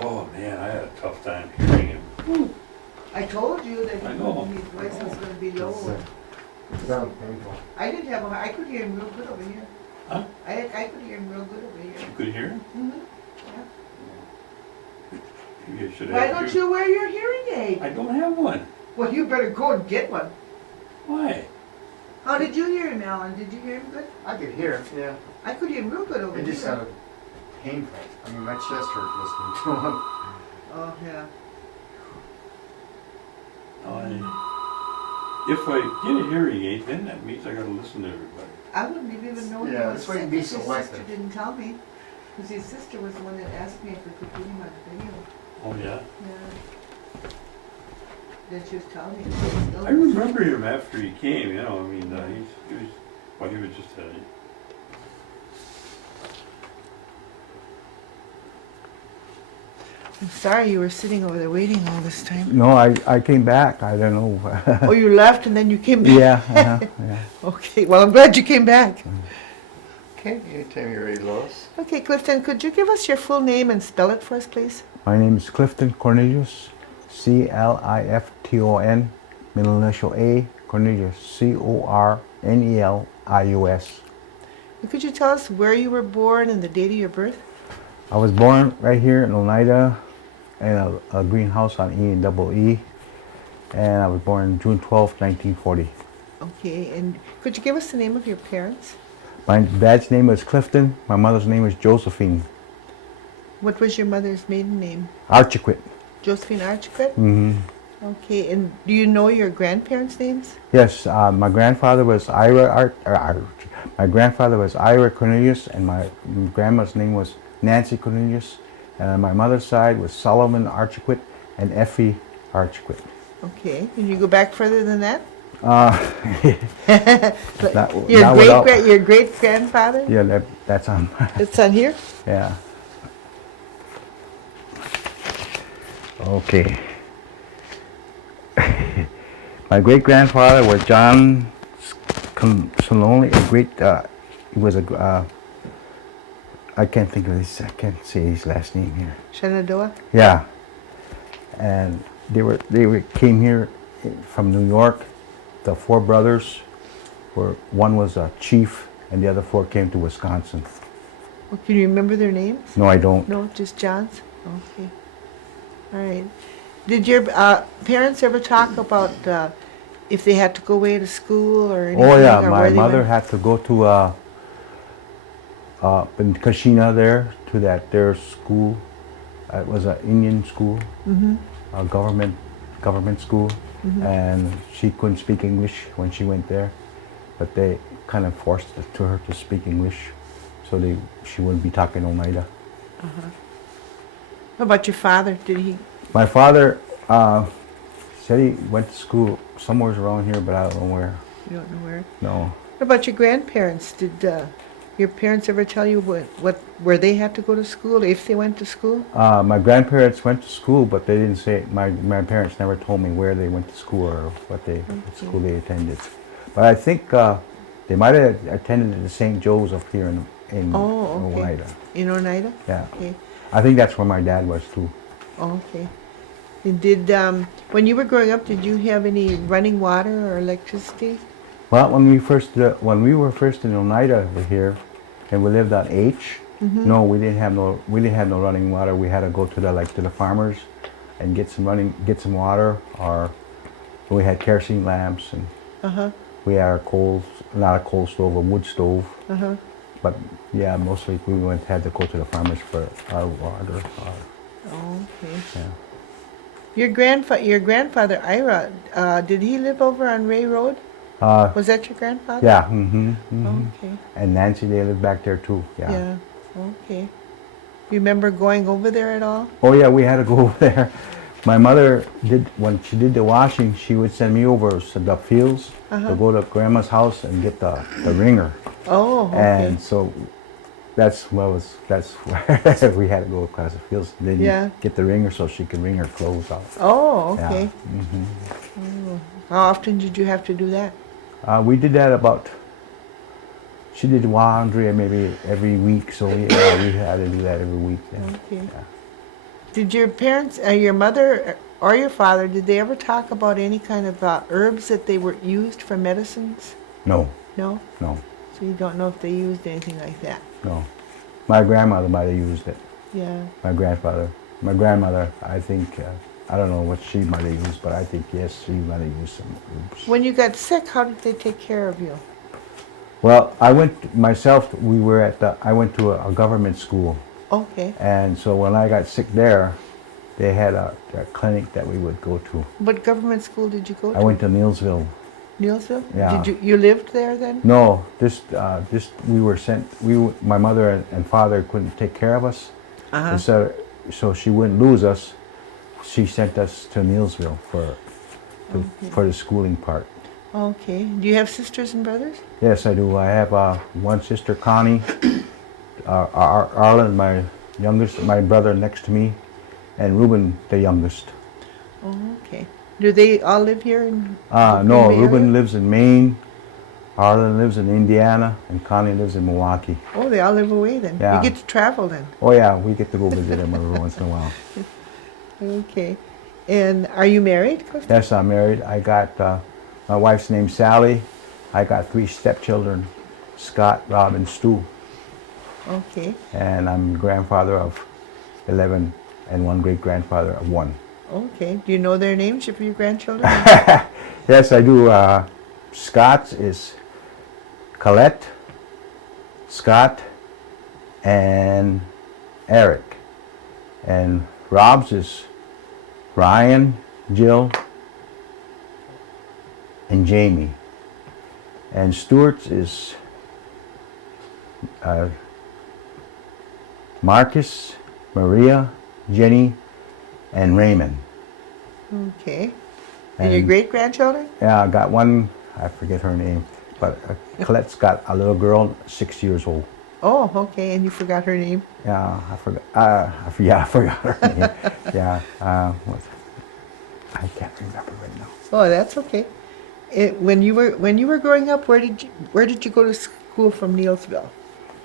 Oh, man, I had a tough time hearing him. I told you that I know. his voice was gonna be low. Sounds painful. I didn't have I could hear him real good over here. Huh? I could hear him real good over here. You could hear him? Mm-hmm. Maybe I should Why have don't you wear your hearing aid? I don't have one. Well, you better go and get one. Why? How did you hear him, Alan? Did you hear him good? I could hear it, yeah. I could hear him real good over It here. just sounded painful. I mean, my chest hurt listening to him. Oh, yeah. If I get a hearing aid, then that means I gotta listen to everybody. I wouldn't have even known Yeah, he was that's why sick you'd be if his sister selective. didn't tell me. Because his sister was the one that asked me if we could put him on video. Oh, yeah? Yeah. Then she was telling me. She was ill. I remember him after he came, you know, I mean, he was just I'm sorry you were sitting over there waiting all this time. No, I came back. I don't know. Oh, you left and then you came back? Yeah, yeah. Okay, well, I'm glad you came back. Okay, anytime you're ready, Lois. Okay, Clifton, could you give us your full name and spell it for us, please? My name is Clifton Cornelius, Clifton, middle initial A, Cornelius, Cornelius. And could you tell us where you were born and the date of your birth? I was born right here in Oneida, in a greenhouse on E, and I was born June 12, 1940. Okay, and could you give us the name of your parents? My dad's name was Clifton. My mother's name was Josephine What was your mother's maiden name? Archiquette. Josephine Archquet? Mm-hmm. Okay, and do you know your grandparents' names? Yes, my grandfather was Ira Cornelius, and my grandma's name was Nancy Cornelius, and on my mother's side was Solomon Archiquette and Effie Archiquette. Okay, can you go back further than that? Your great grandfather? Yeah, that's on. It's on here? Yeah. Okay. My great grandfather was John Sonoli, a great. He was a. I can't think of his. I can't say his last name here. Shenandoah? Yeah. And they came here from New York. The four brothers one was a chief, and the other four came to Wisconsin. Well, can you remember their names? No, I don't. No, just John's? Okay. All right. Did your parents ever talk about if they had to go away to school or anything? Oh yeah, or my where they mother went? had to go to in Kashina there to their school. It was an Indian school, a government school, and she couldn't speak English when she went there, but they kind of forced it to her to speak English, so she wouldn't be talking Oneida. How about your father? Did he? My father said he went to school somewhere around here, but I don't know where. You don't know where? No. What about your grandparents? Did your parents ever tell you where they had to go to school, if they went to school? My grandparents went to school, but they didn't say. My parents never told me where they went to school or what school they attended. But I think they might have attended the St. Joseph here in Oneida. In Oneida? Yeah. Okay. I think that's where my dad was too. Oh, okay. And did when you were growing up, did you have any running water or electricity? Well, when we were first in Oneida over here, and we lived on H. No, we didn't have no running water. We had to go to the farmers and get some water, or we had kerosene lamps, and we had our not a coal stove, a wood stove. But yeah, mostly had to go to the farmers for our water. Oh, okay. Yeah. Your grandfather Ira, did he live over on Ray Road? Was that your grandfather? Yeah. Okay. And Nancy, they lived back there too. Yeah. Yeah. Okay. You remember going over there at all? Oh yeah, we had to go over there. My mother when she did the washing, she would send me over to the fields to go to Grandma's house and get the ringer. Oh, okay. And so that's where we had to go across the fields. Then get the ringer so she could wring her clothes out. Oh, okay. Yeah. Oh. How often did you have to do that? We did that she did laundry maybe every week, so we had to do that every week. Yeah. Okay. Yeah. Did your parents, your mother or your father, did they ever talk about any kind of herbs that they were used for medicines? No, No? no, So you don't know if they used anything like that? no. My grandmother might have used it. Yeah. My grandmother, I think, I don't know what she might have used, but I think, yes, she might have used some herbs. When you got sick, how did they take care of you? Well, I went, myself, I went to a government school. Okay. And so when I got sick there, they had a clinic that we would go to. What government school did you go to? I went to Neilsville. Neilsville? Yeah. Did you lived there then? No, we were sent, my mother and father couldn't take care of us. Uh-huh. And so she wouldn't lose us. She sent us to Neilsville for the schooling part. Okay. Do you have sisters and brothers? Yes, I do. I have one sister, Connie, Arlen, my youngest, my brother next to me, and Reuben, the youngest. Oh, okay. Do they all live here in No, Green Bay Reuben area? lives in Maine, Arlen lives in Indiana, and Connie lives in Milwaukee. Oh, they all live away then. Yeah. You get to travel then. Oh yeah, we get to go visit them every once in a while. Okay. And are you married, Clifton? Yes, I'm married. I got, my wife's name's Sally. I got 3 stepchildren, Scott, Rob, and Stu. Okay. And I'm grandfather of 11 and one great-grandfather of 1. Okay. Do you know their names of your grandchildren? Yes, I do. Scott's is Colette, Scott, and Eric. And Rob's is Ryan, Jill, and Jamie. And Stuart's is Marcus, Maria, Jenny, and Raymond. Okay. And your great-grandchildren? Yeah, I got one, I forget her name, but Colette's got a little girl, 6 years old. Oh, okay. And you forgot her name? Yeah, I forgot. I forgot her name. Yeah, I can't remember right now. Oh, that's okay. When you were growing up, where did you go to school from Neilsville?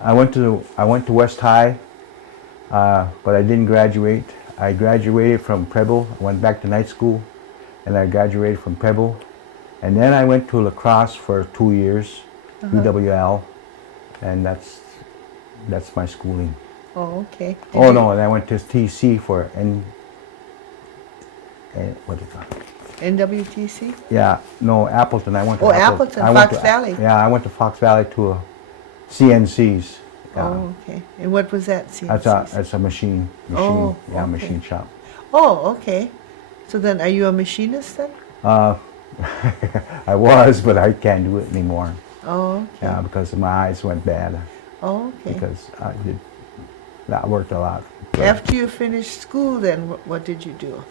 I went to West High, but I didn't graduate. I graduated from Preble. I went back to night school, and I graduated from Preble, and then I went to La Crosse for 2 years, UWL, and that's my schooling. Oh, okay. Oh no, and I went to TC for what do you call it? NWTC? Yeah, no, Appleton. I went to Oh, Appleton, I went Fox to- Valley. Yeah, I went to Fox Valley to a CNC's. Yeah. Oh, okay. And what was that? That's a machine. Oh, Yeah, okay. machine shop. Oh, okay. So then, are you a machinist then? I was, but I can't do it anymore. Oh, okay. Yeah, because my eyes went bad. Oh, okay. Because I worked a lot. After you finished school, then what did you do?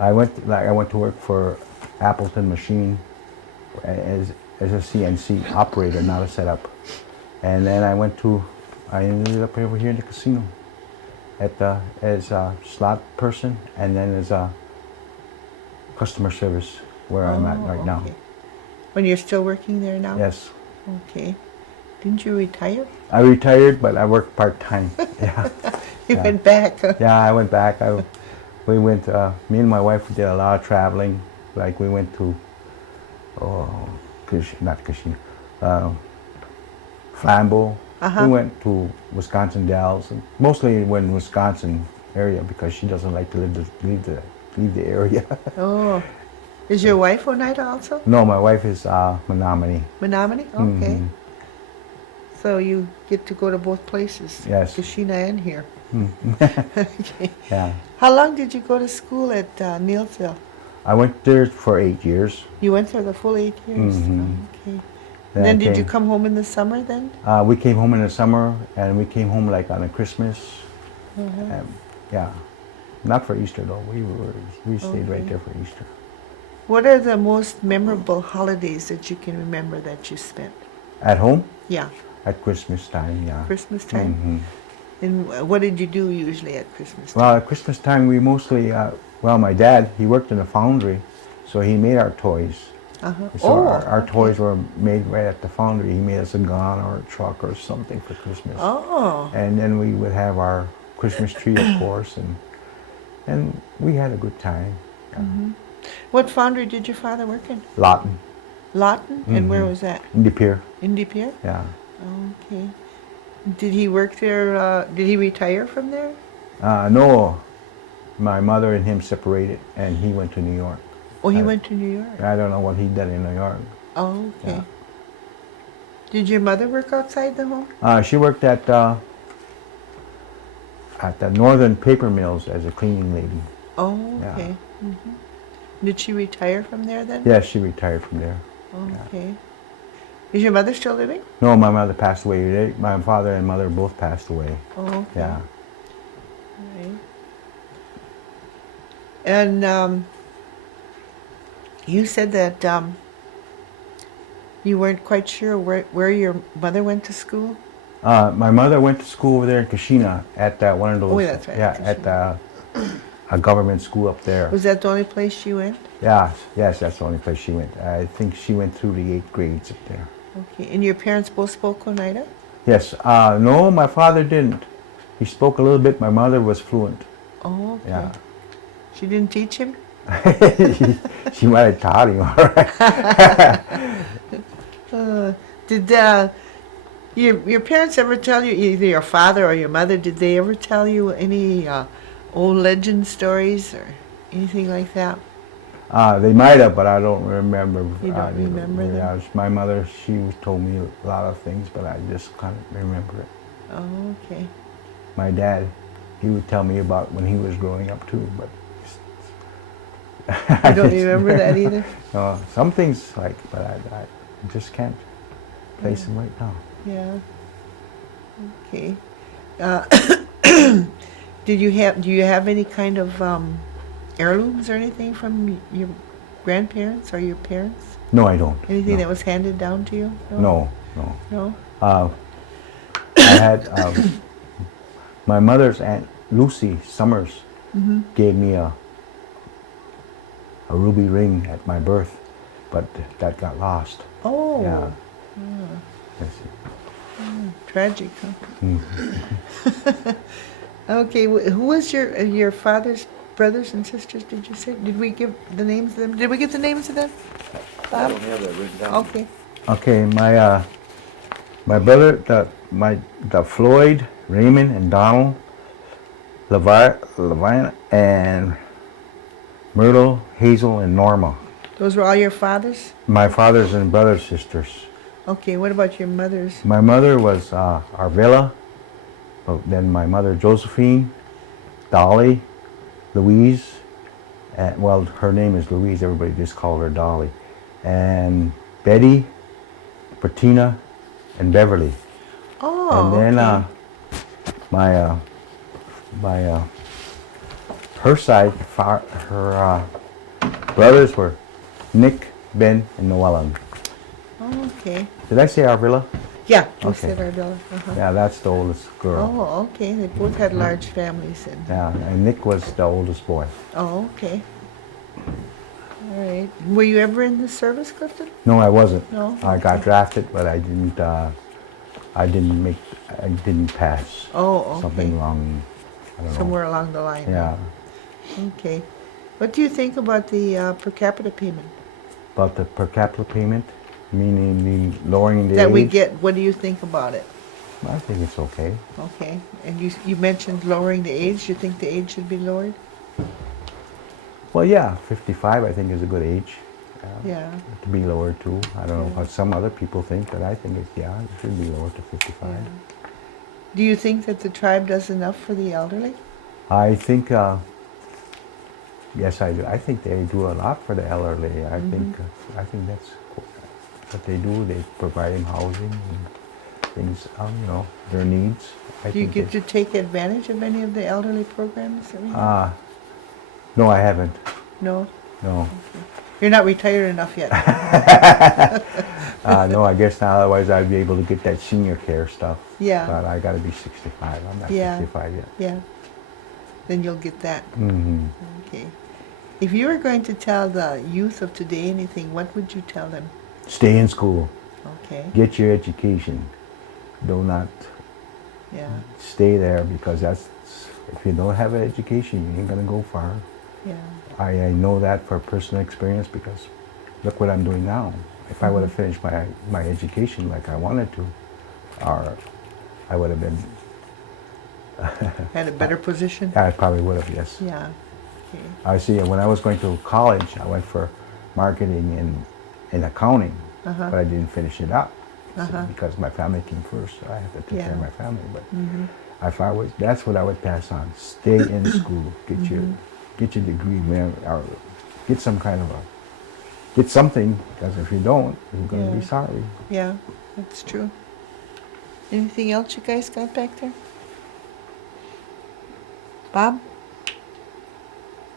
I went to work for Appleton Machine as a CNC operator, not a setup. And then I ended up over here in the casino as a slot person, and then as a customer service where I'm at right now. Okay. When you're still working there now? Yes. Okay. Didn't you retire? I retired, but I worked part-time. Yeah. You Yeah. went back. Yeah, I went back. Me and my wife did a lot of traveling. Like we went to, Flambeau. Uh-huh. We went to Wisconsin Dells, and mostly went in Wisconsin area because she doesn't like to leave the area. Oh. Is your wife Oneida also? No, my wife is Menominee. Menominee? Okay. Mhm. So you get to go to both places? Yes. Kashina and here. Okay. Yeah. How long did you go to school at Neilsville? I went there for 8 years. You went there the full 8 years? Mhm. Okay. Then And then I did you came- come home in the summer then? We came home in the summer, and we came home like on a Christmas. Uh-huh. Yeah, not for Easter though. We stayed right Okay. there for Easter. What are the most memorable holidays that you can remember that you spent? At home, Yeah, at Christmas time. Yeah. Christmas time? Mhm. And what did you do usually at Christmas time? Well, at Christmas time we mostly. My dad he worked in a foundry, so he made our toys. Uh-huh. So our okay. toys were made right at the foundry. He made us a gun or a truck or something for Christmas. Oh, And then we would have our Christmas tree, of course, and and we had a good time. Yeah. What foundry did your father work in? Lawton, Lawton? And where Mhm. was that? in De Pere. In De Pere? Yeah. Okay. Did he work there, did he retire from there? No, my mother and him separated, and he went to New York. Oh, he I- went to New York. I don't know what he did in New York. Oh, okay. Yeah. Did your mother work outside the home? She worked at the Northern Paper Mills as a cleaning lady. Oh, Yeah. okay. Did she retire from there then? Yeah, she retired from there. Okay. Is your mother still living? No, my mother passed away. My father and mother both passed away. Oh, okay. Yeah. Right. And you said that you weren't quite sure where your mother went to school? My mother went to school over there in Kashina at one of those. Oh, yeah, that's right, Yeah, at a government school up there. Was that the only place she went? Yes, that's the only place she went. I think she went through the 8th grades up there. Okay. And your parents both spoke Oneida? Yes. No, my father didn't. He spoke a little bit. My mother was fluent. Oh, okay. Yeah. She didn't teach him? She might have taught him, all right. Did your parents ever tell you, either your father or your mother, did they ever tell you any old legend stories or anything like that? They might have, but I don't remember. You don't remember them? Yeah, my mother, she told me a lot of things, but I just can't remember it. Oh, okay. My dad, he would tell me about when he was growing up too, but You don't remember that either? No, some things like, but I just can't place them right now. Yeah. Okay. Do you have any kind of heirlooms or anything from your grandparents or your parents? No, I don't. Anything no. that was handed down to you? No. No? I had my mother's aunt Lucy Summers gave me a ruby ring at my birth, but that got lost. Oh. Yeah. Ah, Yes. tragic, huh? Mhm. Okay, who was your father's brothers and sisters, did you say? Did we give the names of them? Did we get the names of them? I don't have that written down. Okay. Okay, my brother, the Floyd, Raymond, and Donald, Levine, and Myrtle, Hazel, and Norma. Those were all your fathers? My father's and brother's sisters. Okay, what about your mother's? My mother was Arvilla, then my mother Josephine, Dolly, Louise, and, well, her name is Louise, everybody just called her Dolly, and Betty, Bertina, and Beverly. Oh, And then okay. her side, her brothers were Nick, Ben, and Noellen. Oh, okay. Did I say Arvilla? Yeah, you Okay. said Ardella. Uh-huh. Yeah, that's the oldest girl. Oh, okay. They both had large families then. Yeah, and Nick was the oldest boy. Oh, okay. All right. Were you ever in the service, Clifton? No, I wasn't. No? I got Okay. drafted, but I didn't pass. Oh, okay. Something wrong. I don't Somewhere along the line. know. Yeah, Okay. What do you think about the per capita payment about the per capita payment, meaning the lowering the that age. we get? What do you think about it? I think it's okay. Okay. And you mentioned lowering the age. You think the age should be lowered? Well, yeah, 55 I think is a good age. Yeah. To be lowered too. I don't know Yeah. what some other people think, but I think it should be lowered to 55. Yeah. Do you think that the tribe does enough for the elderly? I think, yes, I do. I think they do a lot for the elderly. I think that's what they do. They provide them housing and things, their needs. Do you get to take advantage of any of the elderly programs that we have? No, I haven't. No? No. You're not retired enough yet. No, I guess not. Otherwise, I'd be able to get that senior care stuff. Yeah. But I got to be 65. I'm not Yeah. 65 yet. Yeah. Then you'll get that. Hmm. Okay. If you were going to tell the youth of today anything, what would you tell them? Stay in school. Okay. Get your education. Do not Yeah. Stay there, because that's, if you don't have an education, you ain't gonna go far. Yeah. I know that for personal experience, because look what I'm doing now. If I would have finished my education like I wanted to, or I would have been, Had a better position? I probably would have, yes. Yeah. Okay. I see, when I was going to college, I went for marketing and accounting, Uh-huh. but I didn't finish it up. Uh-huh. Because my family came first, so I had to take care of Yeah. my family. But Mhm. if I was, that's what I would pass on. Stay in school, get your degree, man, or get some kind of get something. Because if you don't, you're gonna be Yeah. sorry. Yeah, that's true. Anything else you guys got back there? Bob?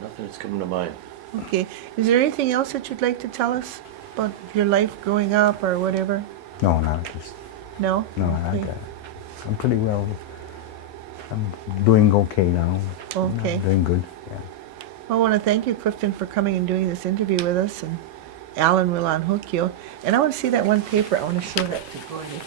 Nothing that's coming to mind. Okay. Is there anything else that you'd like to tell us about your life growing up or whatever? No, not just. No? No, I Okay. got. I'm pretty well. I'm doing okay now. You know, Okay. doing good. Yeah. Well, I want to thank you, Clifton, for coming and doing this interview with us, and Alan will unhook you. And I want to see that one paper. I want to show that to Gordy.